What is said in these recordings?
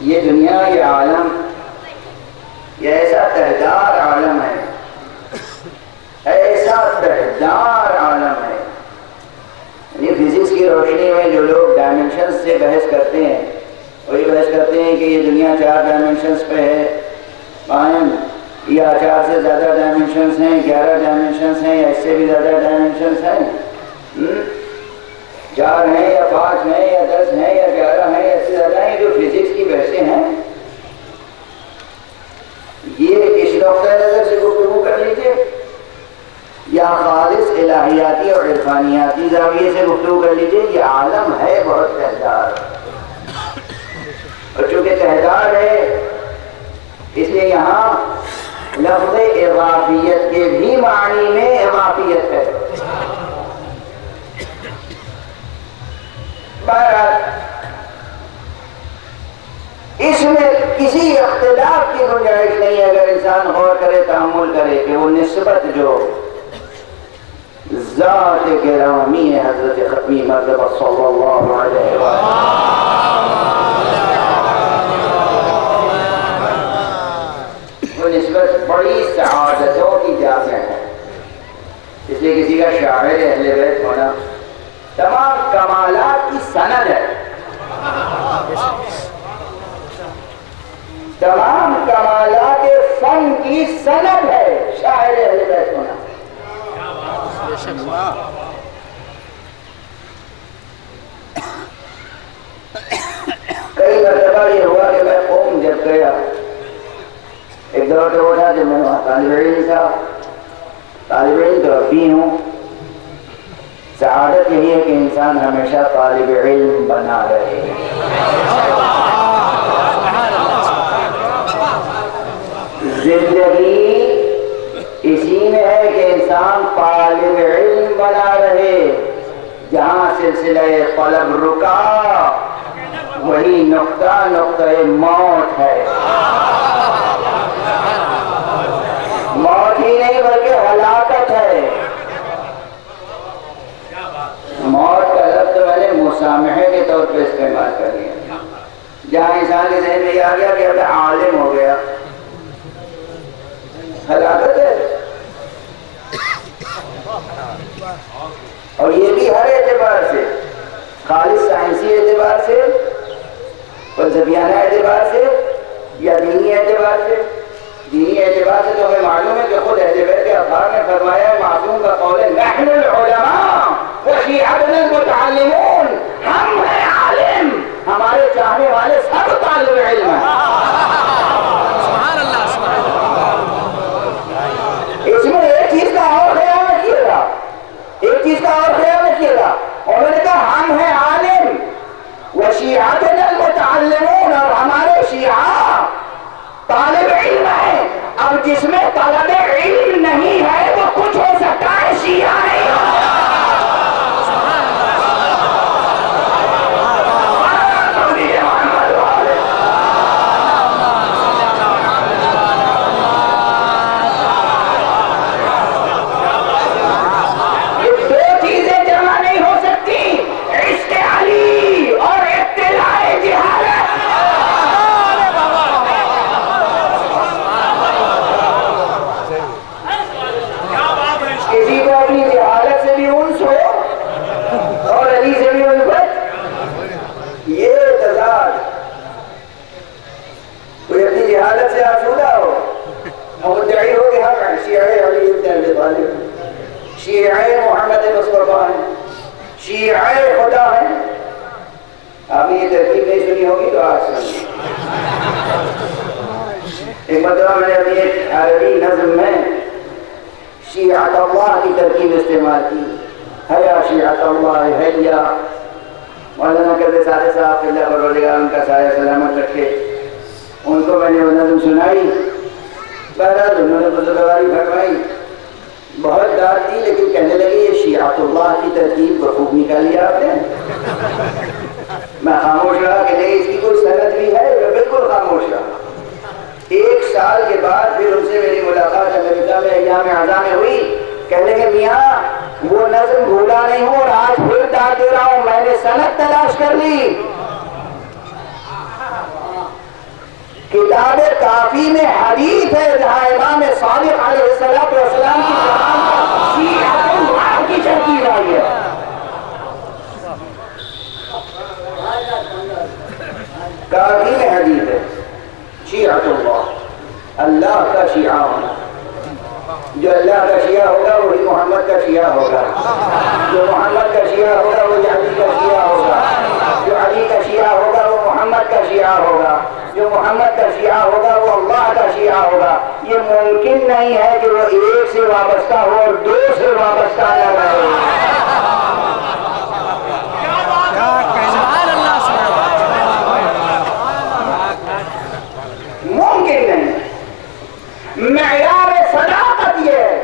یہ دنیا، یہ عالم، یہ ایسا تہدار عالم ہے، ایسا تہدار عالم ہے. یعنی فزکس کی روشنی میں جو لوگ ڈائمنشنز سے بحث کرتے ہیں، وہی بحث کرتے ہیں کہ یہ دنیا 4 ڈائمنشنز پہ ہے قائم، یا 4 سے زیادہ ڈائمنشنز ہیں، 11 ڈائمنشنز ہیں، یا اس سے بھی زیادہ ڈائمنشنز ہیں. 4 ہیں یا 5 ہیں یا 10 ہیں یا 11 ہیں یا اس سے زیادہ ہیں. جو فزکس کی بحثیں ہیں یہ اس نقطۂ نظر سے گفتگو کر لیجیے یا خالص الہیاتی اور عرفانیاتی زاویے سے گفتگو کر لیجیے. یہ عالم ہے بہت تہدار، اور چونکہ تہدار ہے اس لیے یہاں لفظ اضافیت کے بھی معنی میں اضافیت ہے. اس میں کسی اختلاف کی گنجائش نہیں ہے اگر انسان غور کرے، تأمل کرے کہ وہ نسبت جو ذات گرامی حضرت ختمی مرتبہ صلی اللہ علیہ وسلم، وہ نسبت بڑی سعادتوں کی جامع ہے. اس لیے کسی کا شاعر اہل بیت ہونا تمام کمالات کی سند ہے، تمام کمالات فن کی سند ہے شاعر اہل بیت ہونا. کئی مرتبہ یہ ہوا کہ میں قوم جب گیا، ایک دور تو اٹھا جب میں وہاں طالب علم تھا، طالب علم تو اب بھی ہوں. سعادت یہی ہے کہ انسان ہمیشہ طالب علم بنا رہے. زندگی اسی میں ہے کہ انسان طالب علم بنا رہے. جہاں سلسلہ طلب رکا وہی نقطہ موت ہے. موت ہی نہیں بلکہ ہلاکت ہے. موت کا لفظ میں نے مسامحے کے طور پہ استعمال کر لیا. جہاں انسان کے ذہن میں یہ آ گیا کہ اب عالم ہو گیا، ہلاکت ہے. اور یہ بھی ہر اعتبار سے، خالص سائنسی اعتبار سے، فلسفیانہ اعتبار سے یا دینی اعتبار سے. دینی اعتبار سے تو ہمیں معلوم ہے کہ خود اہل بیت کے اخبار نے فرمایا ہے، معصوم کا قول ہے نحن العلماء وشیعتنا المتعلمون، ہم ہیں عالم، ہمارے چاہنے والے سب طالب علم ہیں. سبحان اللہ سبحان اللہ. اس میں ایک چیز کا اور خیال رکھیے گا، ایک چیز کا اور خیال رکھیے گا. انہوں نے کہا ہم ہیں عالم وشیعتنا المتعلمون، اور ہمارے شیعہ طالب علم ہے. اب جس میں طلب علم نہیں ہے وہ کچھ ہو سکتا ہے، شیعہ نہیں ہو. شیعہ محمد مصطفیٰ ہیں، شیعہ خدا ہیں. آپ نے یہ ترکیب نہیں سنی ہوگی تو آج سنیے. ایک مرتبہ میں نے اپنی ایک عربی نظم میں شیعۃ اللہ کی ترکیب استعمال کی. حیا شیعۃ اللہ حیا. مولانا قدر سارے صاحب اللہ پروردگار ان کا سایہ سلامت رکھے، ان کو میں نے وہ نظم سنائی. بہرحال انہوں نے بزرگواری فرمائی، بہت داد دی، لیکن کہنے لگے یہ شیعۃ اللہ کی ترکیب خوب نکالی آپ نے. میں خاموش رہا کہ نہیں اس کی کوئی سند بھی ہے، میں بالکل خاموش رہا. 1 سال کے بعد پھر ان سے میری ملاقات امریکہ میں ایام اعزاء میں ہوئی. کہنے لگے میاں وہ نظم بھولا نہیں ہوں اور آج پھر داد دے رہا ہوں، میں نے سند تلاش کر لی. کافی میں حدیث ہے جہاں امام صادق علیہ السلام کی زبان پر شیعۃ اللہ کی ترکیب آئی ہے. کافی میں حدیث ہے شیعۃ اللہ، اللہ کا شیعہ ہونا. جو اللہ کا شیعہ ہوگا وہی محمد کا شیعہ ہوگا، جو محمد کا شیعہ ہوگا وہی علی کا شیعہ ہوگا، جو علی کا شیعہ ہوگا وہ محمد کا شیعہ ہوگا، جو محمد کا شیعہ ہوگا وہ اللہ کا شیعہ ہوگا. یہ ممکن نہیں ہے کہ وہ ایک سے وابستہ ہو اور دو سے وابستہ نہ رہے. ممکن نہیں. معیار صداقت یہ ہے،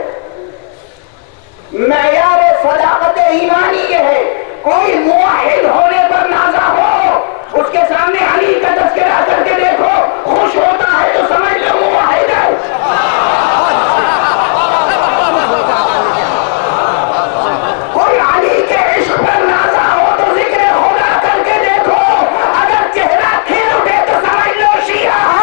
معیار صداقت ایمانی یہ ہے، کوئی موحد ہونے پر نازا ہو اس کے سامنے علی کا تذکرہ کر کے دیکھو، خوش ہوتا ہے تو سمجھ لو موحد ہے. کوئی علی کے عشق پر نازا ہو تو ذکر خدا کر کے دیکھو، اگر چہرہ کھل اٹھے تو سمجھ لو شیعہ ہے.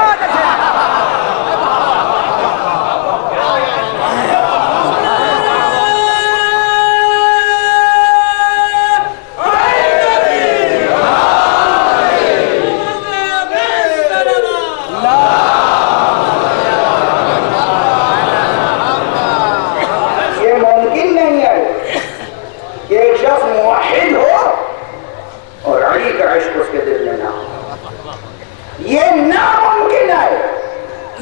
یہ ناممکن ہے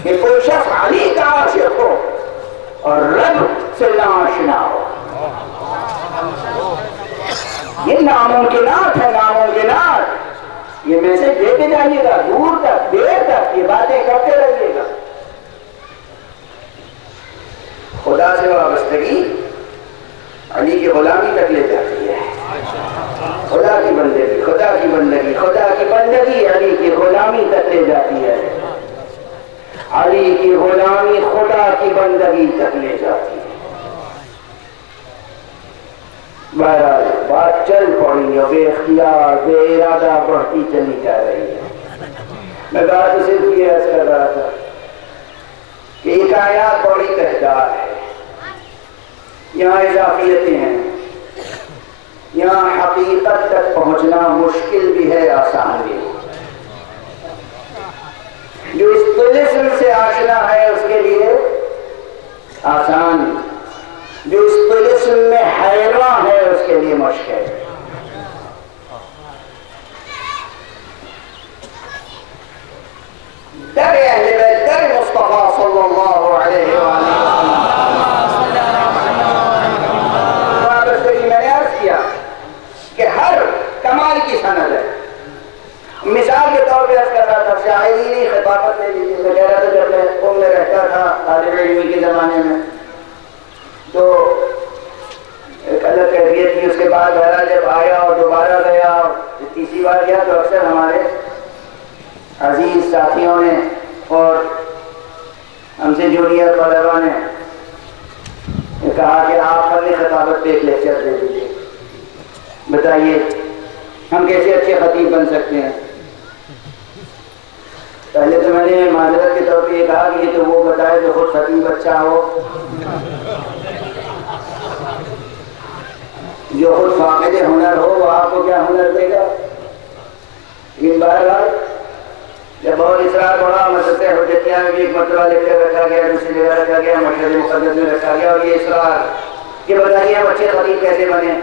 کہ کوئی شخص علی کا عاشق ہو اور رب سے ناآشنا ہو. یہ ناممکنات ہے، ناممکنات. یہ میسج دے کے جائیے گا دور تک، دیر تک یہ باتیں کرتے رہیے گا. خدا سے وابستگی علی کی غلامی تک لے جاتی ہے. خدا کی بندگی، خدا کی بندگی، خدا کی بندگی علی کی غلامی تک لے جاتی ہے. علی کی غلامی خدا کی بندگی تک لے جاتی ہے. بہرحال بات چل پڑی ہے، بے اختیار بے ارادہ بڑھتی چلی جا رہی ہے. میں بات صرف یہ عرض کر رہا تھا کہ یہ کائنات بڑی تہدار ہے. یہاں اضافیتیں ہیں، یہاں حقیقت تک پہنچنا مشکل بھی ہے، آسان بھی ہے. جو اس طلسم سے آشنا ہے اس کے لیے آسان، جو اس طلسم میں حیران ہے اس کے لیے مشکل. در اہل بیت، در مصطفیٰ صلی اللہ علیہ وآلہ کہ ہر کمال کی سند ہے. مثال کے طور پہ عرض کر رہا تھا، شاعری خطابت لے لیجیے. میں کہہ رہا تھا جب میں قوم میں رہتا تھا طالب علمی کے زمانے میں تو ایک الگ کیفیت تھی. اس کے بعد گھر جب آیا اور دوبارہ گیا اور تیسری بار گیا تو اکثر ہمارے عزیز ساتھیوں نے اور ہم سے جونیئر طلباء نے کہا کہ آپ فن خطابت پہ ایک لیکچر دے دیجیے. بتائیے ہم کیسے اچھے خطیب بن سکتے ہیں. پہلے تو میں نے معذرت کے طور پہ یہ کہا کہ یہ تو وہ بتائے جو خود خطیب اچھا ہو، جو خود فاقد ہنر ہو وہ آپ کو کیا ہنر دے گا. لیکن بہرحال جب بہت اصرار بڑھا، مدرسہ حجتیہ میں بھی ایک مرتبہ لیکچر رکھا گیا، دوسری جگہ رکھا گیا، مشہد مقدس میں رکھا گیا، اور یہ اصرار کہ بتائیے ہم اچھے خطیب کیسے بنے.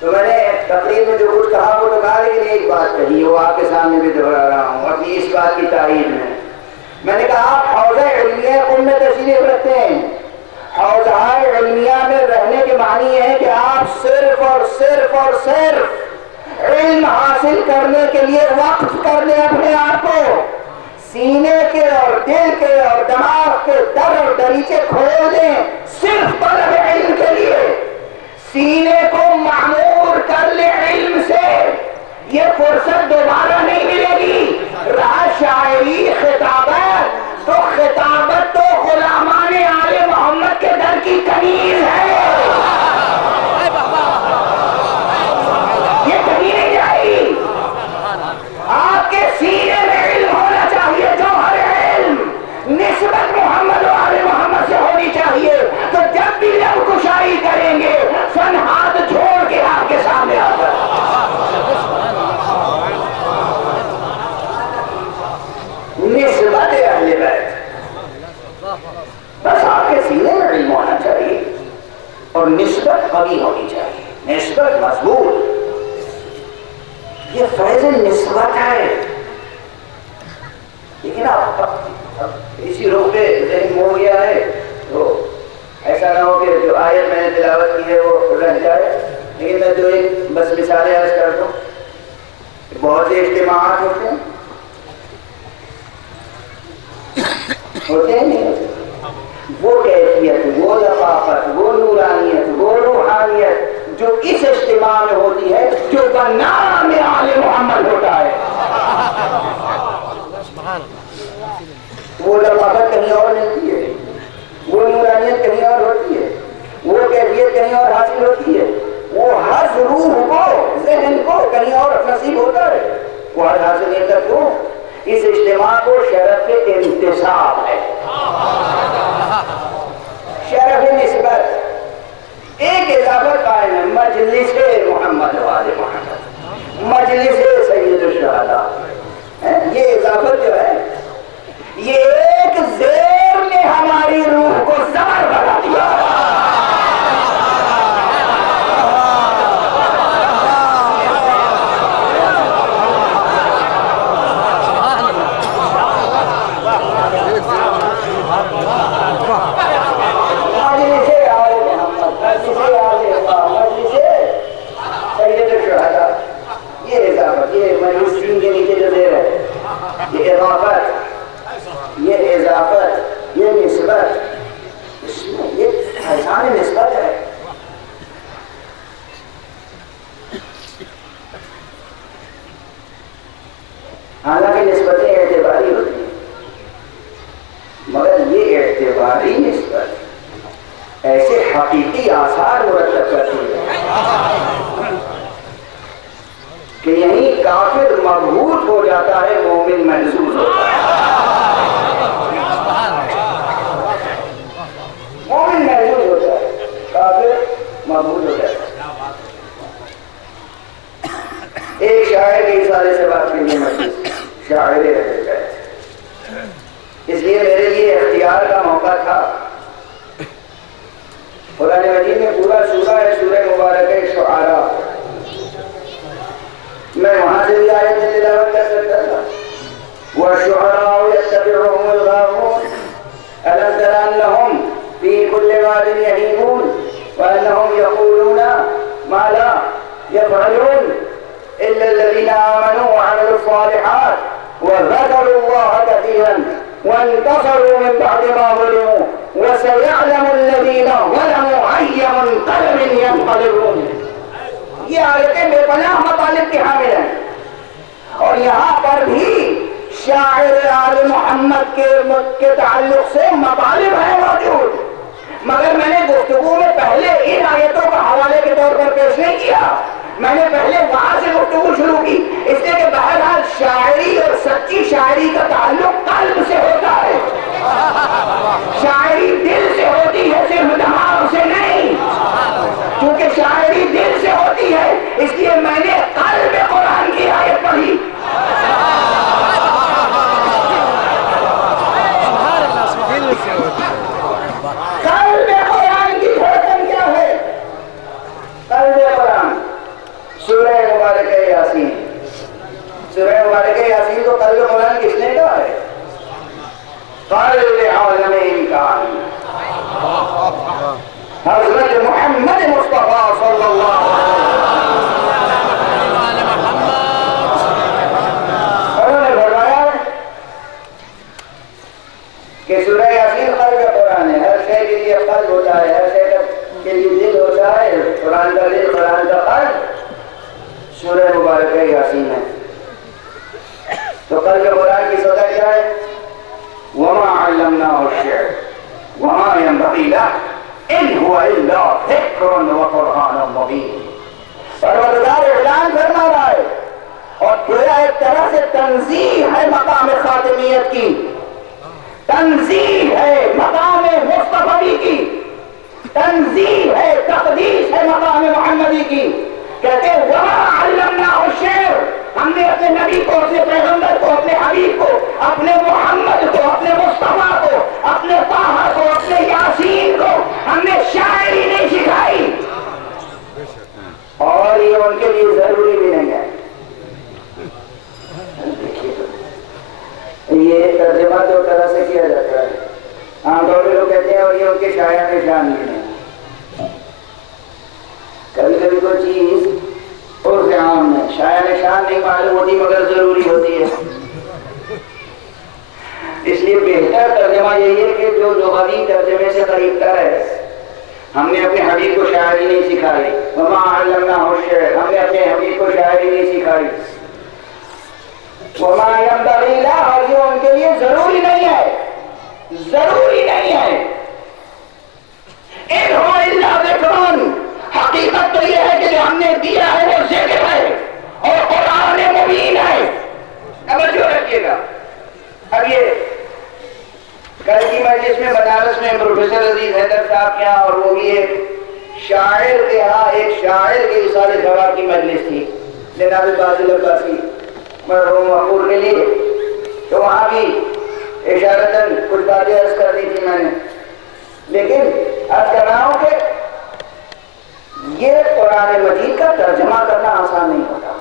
تو میں نے تقریر میں جو کچھ کہا وہ تو کہا، لیکن ایک بات کہی وہ آپ کے سامنے بھی دہرا رہا ہوں اپنی اس بات کی تائید میں نے کہا آپ حوضہ علمیہ ان میں تشریف رکھتے ہیں. حوضہ علمیہ میں رہنے کے معنی یہ ہے کہ آپ صرف اور صرف اور صرف علم حاصل کرنے کے لیے وقف کر دیں اپنے آپ کو. سینے کے اور دل کے اور دماغ کے در اور دریچے کھول دیں صرف طلب علم کے لیے. سینے کو معمور کر لے علم سے. یہ فرصت دوبارہ نہیں ملے گی. رہا شاعری خطابت تو خطابت تو غلامان آل محمد کے در کی کنیز ہے. یہ کہیں نہیں جائے گی. آپ کے سینے میں علم ہونا چاہیے، جوہر علم. نسبت قوی ہونی چاہیے، نسبت مضبوط، یہ فیض نسبت ہے۔ لیکن اب اسی رخ پہ ذہن ہو گیا ہے تو ایسا نہ ہو کہ جو آیت میں نے تلاوت کی ہے وہ رہ جائے۔ لیکن میں جو ایک بس مثالیں عرض کر دوں، بہت سے اجتماعات ہوتے ہیں نہیں ہوتے، وہ کیفیت، وہ لطافت، وہ نورانیت، وہ روحانیت جو اس اجتماع میں ہوتی ہے، جو بنام آل محمد ہوتا ہے، وہ لطافت کہیں اور ملتی ہے، وہ نورانیت کہیں اور ہوتی ہے، وہ کیفیت کہیں اور حاصل ہوتی ہے، وہ ہر روح کو، ذہن کو کہیں اور نصیب ہوتا ہے، وہ ہر حاصل تک کو۔ اس اجتماع کو شرف انتصاب ہے، شرف نسبت، ایک اضافت قائم ہے، مجلس محمد وآل محمد، مجلس سید الشہداء، یہ اضافت جو ہے یہ ایک زیر نے ہماری روح کو زبر بنا دیا۔ یہ نسبت، اس میں یہ فیضان نسبت ہے۔ حالانکہ نسبتیں اعتباری ہوتی ہیں، مگر یہ اعتباری نسبت ایسے حقیقی آثار مرتب کرتی ہے کہ یہیں کافر مبہوت ہو جاتا ہے، مومن محسوس ہوتا ہے، مومن محسوس ہوتا ہے، کافر مبہوت ہو جاتا ہے۔ ایک شاعر کے اشارے سے بات کرنی مجلس شاعر رہ گئے، اس لیے میرے لیے اختیار کا موقع تھا۔ قرآن مجید میں پورا سورہ ہے، سورہ مبارک ہے شعراء، میں وہاں سے بھی آیت میں تلاوت کر سکتا تھا، وَالشُّعَرَاءُ يَتَّبِعُهُمُ الْغَاوُونَ أَلَمْ تَرَ أَنَّهُمْ فِي كُلِّ وَادٍ يَهِيمُونَ وَأَنَّهُمْ يَقُولُونَ مَا لَا يَفْعَلُونَ إِلَّا الَّذِينَ آمَنُوا وَعَمِلُوا الصَّالِحَاتِ وَذَكَرُوا اللَّهَ كَثِيرًا وَانتَصَرُوا مِن بَعْدِ مَا ظُلِمُوا وَسَيَعْلَمُ الَّذِينَ ظَلَمُوا أَيَّ مُنقَلَبٍ يَنقَلِبُونَ۔ یہ آیتیں بے پناہ مطالب کے حامل ہیں، اور یہاں پر بھی شاعر آل محمد کے تعلق سے مطالب ہیں موجود، مگر میں نے گفتگو میں پہلے ان آیتوں کا حوالے کے طور پر پیش نہیں کیا، میں نے پہلے وہاں سے گفتگو شروع کی، اس لیے کہ بہرحال شاعری اور سچی شاعری کا تعلق قلب سے ہوتا ہے، شاعری دل سے ہوتی ہے، صرف دماغ سے نہیں، کیونکہ شاعری دل سے ہوتی ہے، اس لیے میں نے قلب قرآن کی آیت پڑھی۔ قلب قرآن کی دھڑکن کیا ہے؟ قلب قرآن سورہ مبارک یاسین، سورہ مبارک یاسین کو قلب قرآن کس نے کہا ہے؟ قلب عالم امکان، حضرت محمد مصطفیٰ صلی اللہ علیہ وسلم، انہوں نے فرمایا کہ سورہ یاسین قلب قرآن ہے، ہر شے کے لیے قلب ہوتا ہے، ہر شے کے لیے دل ہوتا ہے، قرآن کا دل، قرآن کا قلب سورہ مبارک یاسین ہے۔ تو قلب قرآن کی صدا کیا ہے؟ وَمَا عَلَّمْنَاهُ الشِّعْرَ وَمَا يَنبَغِي لَهُ إِنْ هُوَ إِلَّا ذِكْرٌ وَقُرْآنٌ مُبِينٌ۔ پروردگار اعلان فرما رہا ہے، اور گویا ایک طرح سے تنزیہ ہے مقام خاتمیت کی، تنزیہ ہے مقام مصطفی کی، تنزیہ ہے، تقدیس ہے مقام محمدی کی۔ کہتے وَمَا عَلَّمْنَاهُ الشِّعْرَ، ہم نے اپنے نبی کو، اپنے پیغمبر کو، اپنے حبیب کو، اپنے محمد کو، اپنے مصطفیٰ کو، اپنے طٰہٰ کو، اپنے یاسین کو ہم نے شاعری نہیں سکھائی، اور یہ ان کے لیے ضروری بھی نہیں ہے۔ یہ ترجمہ دو طرح سے کیا جاتا ہے، عام طور پہ لوگ کہتے ہیں اور یہ ان کے شاعر شان نہیں ہے۔ کبھی کبھی کوئی چیز عرف عام میں شاعر شان نہیں معلوم ہوتی مگر ضروری ہوتی ہے، اس لیے بہتر ترجمہ یہی ہے کہ جو لغوی ترجمے سے قریب تر ہے۔ ہم نے اپنے حبیب کو شاعری نہیں سکھائی، وما علمناہ الشعر، ہم نے اپنے حبیب کو شاعری نہیں سکھائی، وما ينبغي لہ، اور یہ ان کے لیے ضروری نہیں ہے، ضروری نہیں ہے۔ ان هو الا ذکر، حقیقت تو یہ ہے کہ جو ہم نے دیا ہے وہ ذکر ہے اور قرآن مبین ہے۔ توجہ رکھیے گا۔ اب یہ کل کی مجلس میں بنارس میں پروفیسر عزیز حیدر صاحب کے یہاں، اور وہ بھی ایک شاعر کے یہاں، ایک شاعر کے اصالہ ثواب کی مجلس تھی جناب فاضل عباسی مرحوم مغفور کے لیے، تو وہاں بھی اشارتاً کچھ باتیں عرض کر دی تھی میں نے، لیکن عرض کر رہا ہوں کہ یہ قرآن مجید کا ترجمہ کرنا آسان نہیں ہوتا،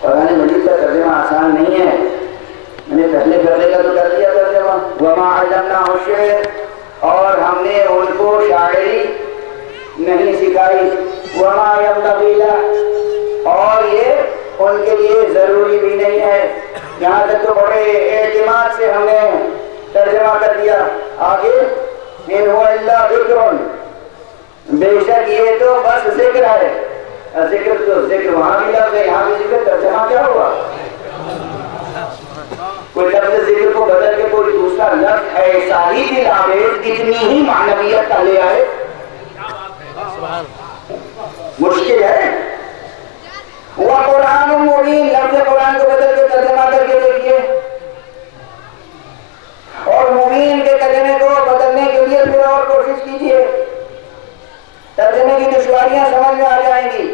قرآن مجید کا ترجمہ آسان نہیں ہے۔ میں نے پہلے کرنے کا تو کر دیا ترجمہ، وما علمناہ الشعر، اور ہم نے ان کو شاعری نہیں سکھائی، وما ينبغي لہ، اور یہ ان کے لیے ضروری بھی نہیں ہے۔ یہاں تک تو بڑے اعتماد سے ہم نے ترجمہ کر دیا۔ آگے ان هو الا ذکر، بے شک یہ تو بس ذکر ہے، ذکر تو ذکر وہاں بھی لفظ ہے یہاں بھی ذکر، ترجمہ کیا ہوا؟ کوئی لفظ ذکر کو بدل کے کوئی دوسرا لفظ ایسا ہی دل آویز اتنی ہی معنویت کا لے آئے، مشکل ہے۔ وہ قرآن مبین، لفظ قرآن کو بدل کے ترجمہ کر کے دیکھیے، اور مبین کے کلمے کو بدلنے کے لیے پھر اور کوشش کیجیے، ترجمے کی دشواریاں سمجھ میں آ جائیں گی۔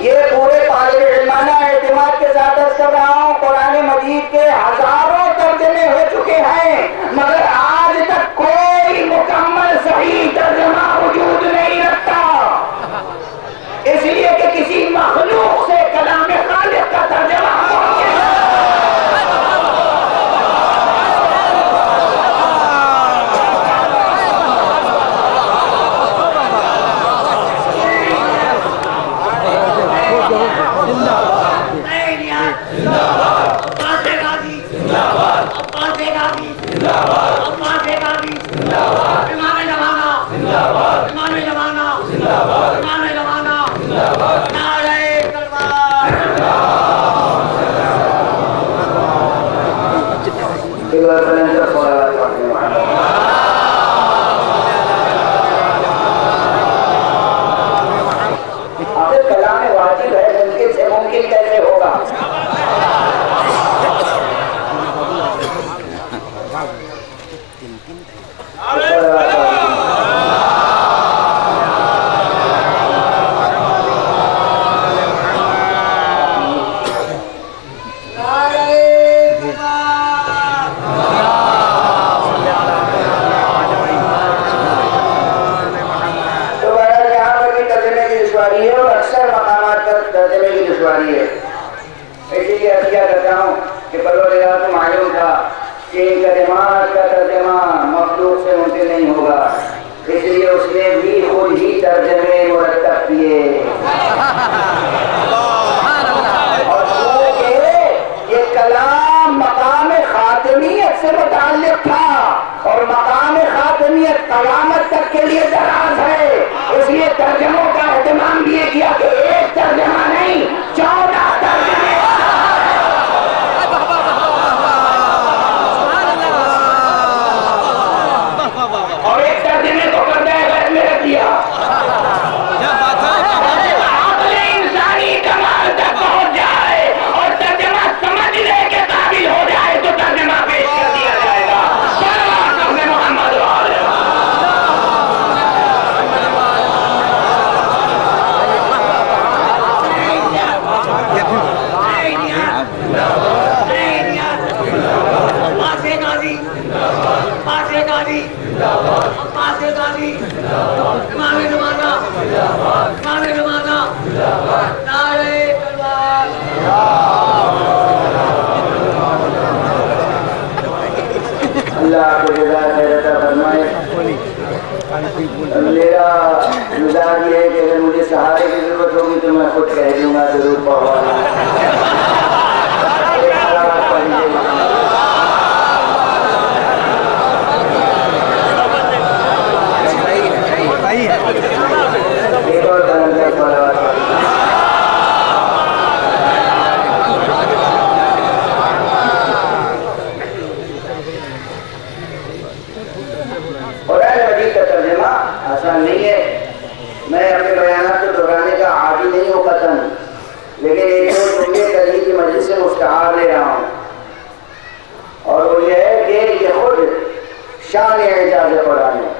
یہ پورے طالب علمانہ اعتماد کے ساتھ عرض کر رہا ہوں، قرآن مجید کے ہزاروں ترجمے ہو چکے ہیں مگر آج تک کوئی مکمل صحیح ترجمہ وجود نہیں رکھتا، اس لیے کہ کسی مخلوق سے کلام خالق کا ترجمہ ممکن ہے۔ کہوں گا درود پڑھوانا ایک صلوات پڑھ لیجیے ایک اور درجہ صلوات پڑھ لیجیے قرآن مجید کا ترجمہ آسان نہیں ہے. میں اپنے بیانات کو دہرانے کا عادی نہیں ہوں قطعاً، لیکن ایک دو جملے کل کی مجلس سے مستعار لے رہا ہوں، اور وہ یہ ہے کہ یہ خود شان اعجاز قرآن ہے.